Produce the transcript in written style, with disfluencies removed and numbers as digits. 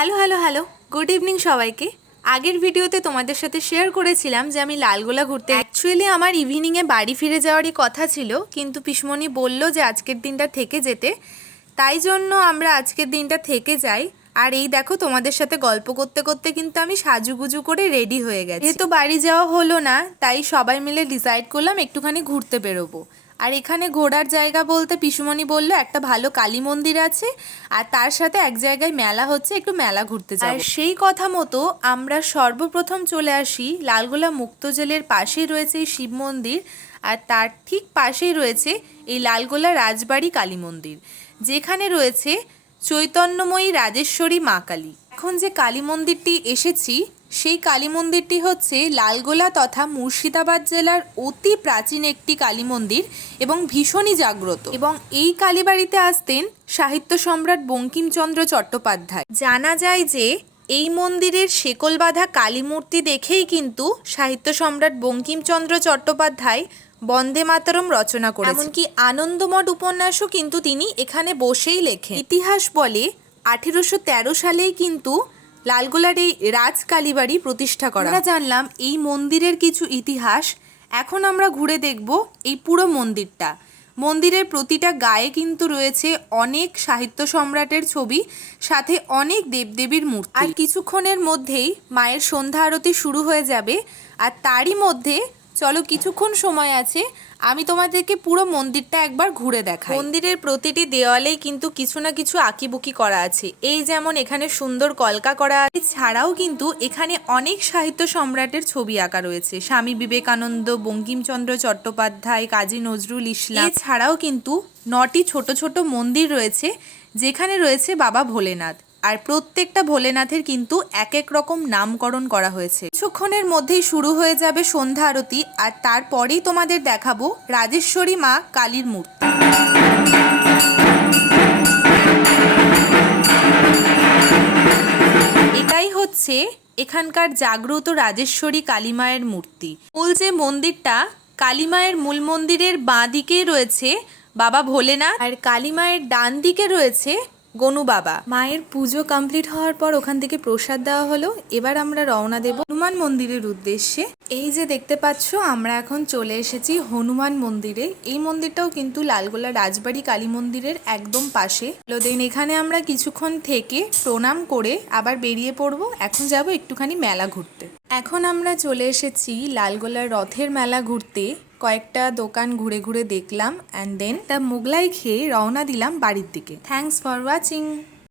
Hello hello hello good evening সবাইকে। আগের ভিডিওতে তোমাদের সাথে শেয়ার করেছিলাম যে আমি লালগোলা ঘুরতে অ্যাকচুয়ালি আমার ইভিনিংয়ে বাড়ি ফিরে যাওয়ারই কথা ছিল, কিন্তু পিসমণি বলল যে আজকের দিনটা থেকে যেতে, তাই জন্য আমরা আজকের দিনটা থেকে যাই। আর এই দেখো তোমাদের সাথে গল্প করতে করতে কিন্তু আমি সাজুগুজু করে রেডি হয়ে গেছি। যেহেতু বাড়ি যাওয়া হলো না তাই সবাই মিলে ডিসাইড করলাম একটুখানি ঘুরতে বেরোবো। আর এখানে ঘোরার জায়গা বলতে পিসমণি বললো একটা ভালো কালী মন্দির আছে, আর তার সাথে এক জায়গায় মেলা হচ্ছে, একটু মেলা ঘুরতে যাবো। আর সেই কথা মতো আমরা সর্বপ্রথম চলে আসি লালগোলা মুক্ত জেলের পাশেই রয়েছে এই শিব মন্দির, আর তার ঠিক পাশেই রয়েছে এই লালগোলা রাজবাড়ি কালী মন্দির, যেখানে রয়েছে চৈতন্যময়ী রাজেশ্বরী মা কালী। এখন যে কালী মন্দিরটি এসেছি সেই কালী মন্দিরটি হচ্ছে লালগোলা তথা মুর্শিদাবাদ জেলার অতি প্রাচীন একটি কালী মন্দির এবং ভীষণই জাগ্রত। এবং এই কালীবাড়িতে আসতেন সাহিত্য সম্রাট বঙ্কিমচন্দ্র চট্টোপাধ্যায়। জানা যায় যে এই মন্দিরের শেকল বাঁধা কালী মূর্তি দেখেই কিন্তু সাহিত্য সম্রাট বঙ্কিমচন্দ্র চট্টোপাধ্যায় বন্দে মাতরম রচনা করেছেন। এমনকি আনন্দমঠ উপন্যাসও কিন্তু তিনি এখানে বসেই লেখেন। ইতিহাস বলে 1813 সালেই কিন্তু লালগোলার এই রাজ কালীবাড়ি প্রতিষ্ঠা করা। আমরা জানলাম এই মন্দিরের কিছু ইতিহাস। এখন আমরা ঘুরে দেখব এই পুরো মন্দিরটা। মন্দিরের প্রতিটা গায়ে কিন্তু রয়েছে অনেক সাহিত্য সম্রাটের ছবি, সাথে অনেক দেবদেবীর মূর্তি। আর কিছুক্ষণের মধ্যেই মায়ের সন্ধ্যা আরতি শুরু হয়ে যাবে, আর তারই মধ্যে চলো কিছুক্ষণ সময় আছে, আমি তোমাদেরকে পুরো মন্দিরটা একবার ঘুরে দেখাই। মন্দিরের প্রতিটি দেওয়ালেই কিন্তু কিছু না কিছু আঁকিবুকি করা আছে। এই যেমন এখানে সুন্দর কলকা করা আছে, এছাড়াও কিন্তু এখানে অনেক সাহিত্য সম্রাটের ছবি আঁকা রয়েছে। স্বামী বিবেকানন্দ, বঙ্কিমচন্দ্র চট্টোপাধ্যায়, কাজী নজরুল ইসলাম। এছাড়াও কিন্তু 9টি ছোট ছোট মন্দির রয়েছে, যেখানে রয়েছে বাবা ভোলেনাথ। আর প্রত্যেকটা ভোলেনাথের কিন্তু এক এক রকম নামকরণ করা হয়েছে। কিছুক্ষণের মধ্যেই শুরু হয়ে যাবে সন্ধ্যা আরতি, আর তারপরেই তোমাদের দেখাবো রাজেশ্বরী মা কালীর মূর্তি। এটাই হচ্ছে এখানকার জাগ্রত রাজেশ্বরী কালী মায়ের মূর্তি। মূল যে মন্দিরটা, কালী মায়ের মূল মন্দিরের বাঁ দিকে রয়েছে বাবা ভোলেনাথ, আর কালী মায়ের ডান দিকে রয়েছে গনু বাবা। মায়ের পুজো কমপ্লিট হওয়ার পর ওখান থেকে প্রসাদ দেওয়া হলো। এবার আমরা রওনা দেব হনুমান মন্দিরের উদ্দেশ্যে। এই যে দেখতে পাচ্ছ আমরা এখন চলে এসেছি হনুমান মন্দিরে। এই মন্দিরটাও কিন্তু লালগোলা রাজবাড়ি কালী মন্দিরের একদম পাশে। দেন এখানে আমরা কিছুক্ষণ থেকে প্রণাম করে আবার বেরিয়ে পড়বো। এখন যাব একটুখানি মেলা ঘুরতে। এখন আমরা চলে এসেছি লালগোলার রথের মেলা ঘুরতে। কয়েকটা দোকান ঘুরে ঘুরে দেখলাম, অ্যান্ড দেন মোগলাই খেয়ে রওনা দিলাম বাড়ির দিকে। Thanks for watching.